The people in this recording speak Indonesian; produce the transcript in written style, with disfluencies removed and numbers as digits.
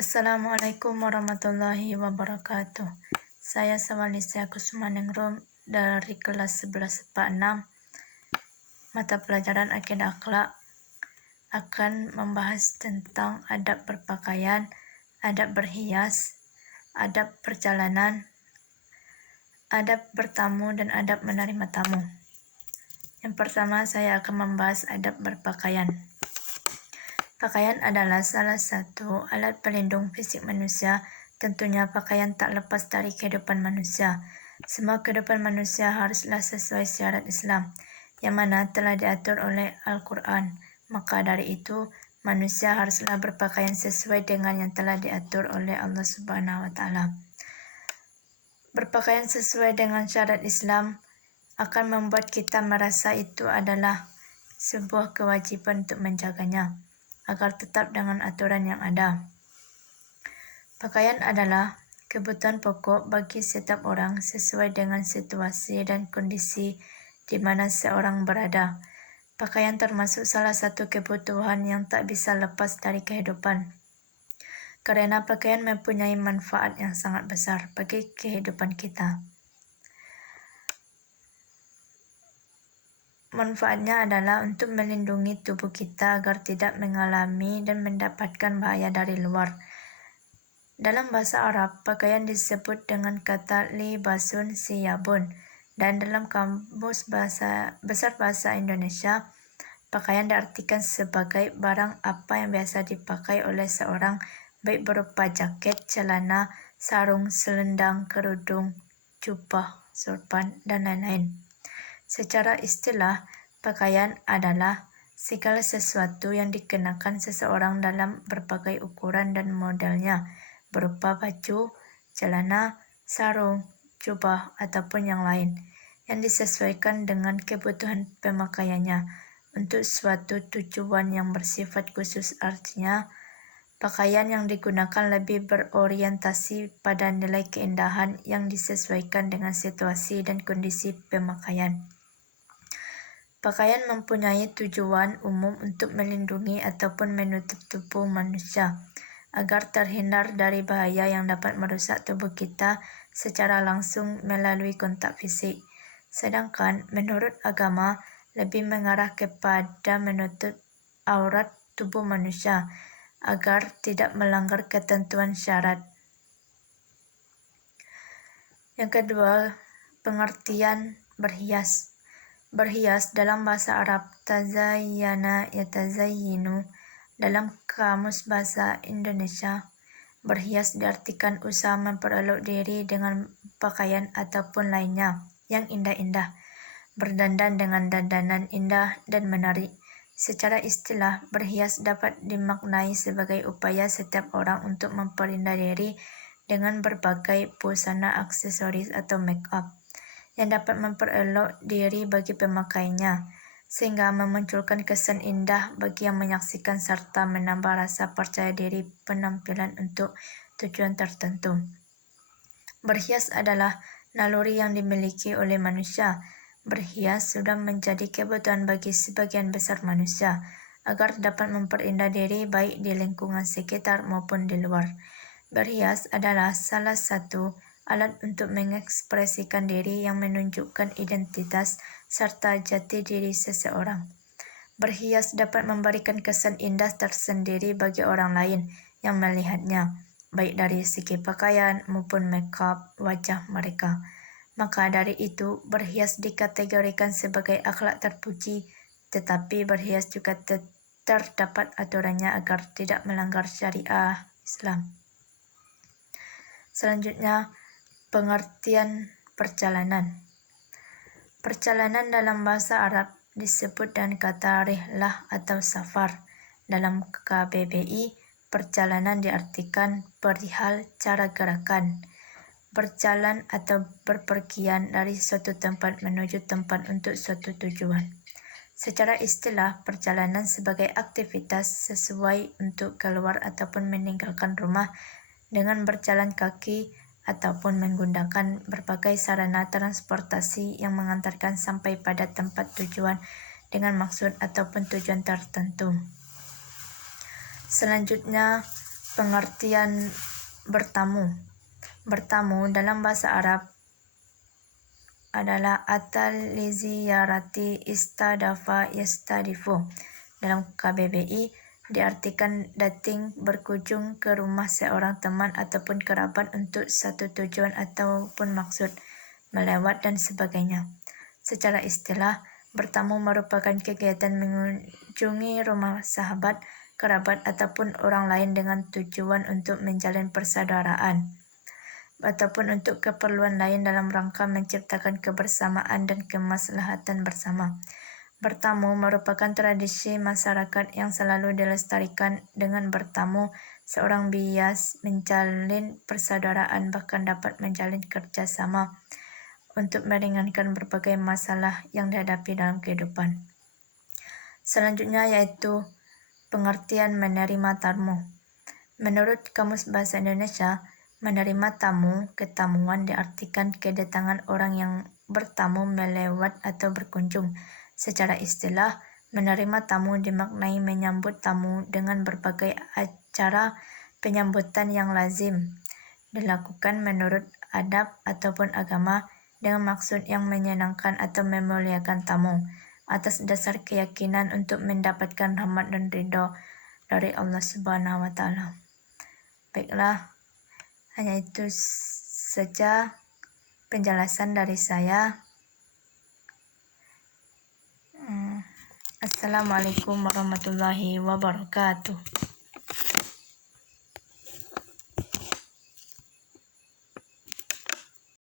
Assalamualaikum warahmatullahi wabarakatuh. Saya Sawalisya Kusmaningrum dari kelas 11 IPA 6. Mata pelajaran Akidah Akhlak akan membahas tentang adab berpakaian, adab berhias, adab perjalanan, adab bertamu, dan adab menerima tamu. Yang pertama, saya akan membahas adab berpakaian. Pakaian adalah salah satu alat pelindung fisik manusia. Tentunya pakaian tak lepas dari kehidupan manusia. Semua kehidupan manusia haruslah sesuai syariat Islam, yang mana telah diatur oleh Al-Quran. Maka dari itu, manusia haruslah berpakaian sesuai dengan yang telah diatur oleh Allah Subhanahu wa Ta'ala. Berpakaian sesuai dengan syariat Islam akan membuat kita merasa itu adalah sebuah kewajiban untuk menjaganya, agar tetap dengan aturan yang ada. Pakaian adalah kebutuhan pokok bagi setiap orang sesuai dengan situasi dan kondisi di mana seorang berada. Pakaian termasuk salah satu kebutuhan yang tak bisa lepas dari kehidupan, karena pakaian mempunyai manfaat yang sangat besar bagi kehidupan kita. Manfaatnya adalah untuk melindungi tubuh kita agar tidak mengalami dan mendapatkan bahaya dari luar. Dalam bahasa Arab, pakaian disebut dengan kata libasun siyabun, dan dalam kamus besar bahasa Indonesia, pakaian diartikan sebagai barang apa yang biasa dipakai oleh seorang, baik berupa jaket, celana, sarung, selendang, kerudung, jubah, sorban, dan lain-lain. Secara istilah, pakaian adalah segala sesuatu yang dikenakan seseorang dalam berbagai ukuran dan modelnya, berupa baju, celana, sarung, jubah, ataupun yang lain, yang disesuaikan dengan kebutuhan pemakaiannya untuk suatu tujuan yang bersifat khusus. Artinya, pakaian yang digunakan lebih berorientasi pada nilai keindahan yang disesuaikan dengan situasi dan kondisi pemakaian. Pakaian mempunyai tujuan umum untuk melindungi ataupun menutup tubuh manusia agar terhindar dari bahaya yang dapat merusak tubuh kita secara langsung melalui kontak fisik. Sedangkan menurut agama lebih mengarah kepada menutup aurat tubuh manusia agar tidak melanggar ketentuan syarat. Yang kedua, pengertian berhias. Berhias dalam bahasa Arab tazayyana yatazayyinu. Dalam kamus bahasa Indonesia, berhias diartikan usaha memperelok diri dengan pakaian ataupun lainnya yang indah-indah, berdandan dengan dandanan indah dan menarik. Secara istilah, berhias dapat dimaknai sebagai upaya setiap orang untuk memperindah diri dengan berbagai busana, aksesoris, atau make-up yang dapat memperelok diri bagi pemakainya, sehingga memunculkan kesan indah bagi yang menyaksikan serta menambah rasa percaya diri penampilan untuk tujuan tertentu. Berhias adalah naluri yang dimiliki oleh manusia. Berhias sudah menjadi kebutuhan bagi sebagian besar manusia agar dapat memperindah diri baik di lingkungan sekitar maupun di luar. Berhias adalah salah satu alat untuk mengekspresikan diri yang menunjukkan identitas serta jati diri seseorang. Berhias dapat memberikan kesan indah tersendiri bagi orang lain yang melihatnya, baik dari segi pakaian maupun make-up wajah mereka. Maka dari itu, berhias dikategorikan sebagai akhlak terpuji, tetapi berhias juga terdapat aturannya agar tidak melanggar syariah Islam. Selanjutnya, pengertian perjalanan. Perjalanan dalam bahasa Arab disebut dengan kata rihlah atau safar. Dalam KBBI, perjalanan diartikan perihal cara gerakan, berjalan atau berpergian dari suatu tempat menuju tempat untuk suatu tujuan. Secara istilah, perjalanan sebagai aktivitas sesuai untuk keluar ataupun meninggalkan rumah dengan berjalan kaki ataupun menggunakan berbagai sarana transportasi yang mengantarkan sampai pada tempat tujuan dengan maksud ataupun tujuan tertentu. Selanjutnya, Pengertian bertamu. Bertamu dalam bahasa Arab adalah atal li ziyarati istadafa yastadifu. Dalam KBBI diartikan dating berkunjung ke rumah seorang teman ataupun kerabat untuk satu tujuan ataupun maksud, melewat dan sebagainya. Secara istilah, bertamu merupakan kegiatan mengunjungi rumah sahabat, kerabat ataupun orang lain dengan tujuan untuk menjalin persaudaraan ataupun untuk keperluan lain dalam rangka menciptakan kebersamaan dan kemaslahatan bersama. Bertamu merupakan tradisi masyarakat yang selalu dilestarikan. Dengan bertamu, seorang bias menjalin persaudaraan, bahkan dapat menjalin kerjasama untuk meringankan berbagai masalah yang dihadapi dalam kehidupan. Selanjutnya yaitu pengertian menerima tamu. Menurut Kamus Bahasa Indonesia, menerima tamu, ketamuan diartikan kedatangan orang yang bertamu, melewat atau berkunjung. Secara istilah, menerima tamu dimaknai menyambut tamu dengan berbagai acara penyambutan yang lazim dilakukan menurut adab ataupun agama dengan maksud yang menyenangkan atau memuliakan tamu atas dasar keyakinan untuk mendapatkan rahmat dan ridho dari Allah Subhanahu wa Ta'ala. Baiklah, hanya itu saja penjelasan dari saya. Assalamualaikum warahmatullahi wabarakatuh.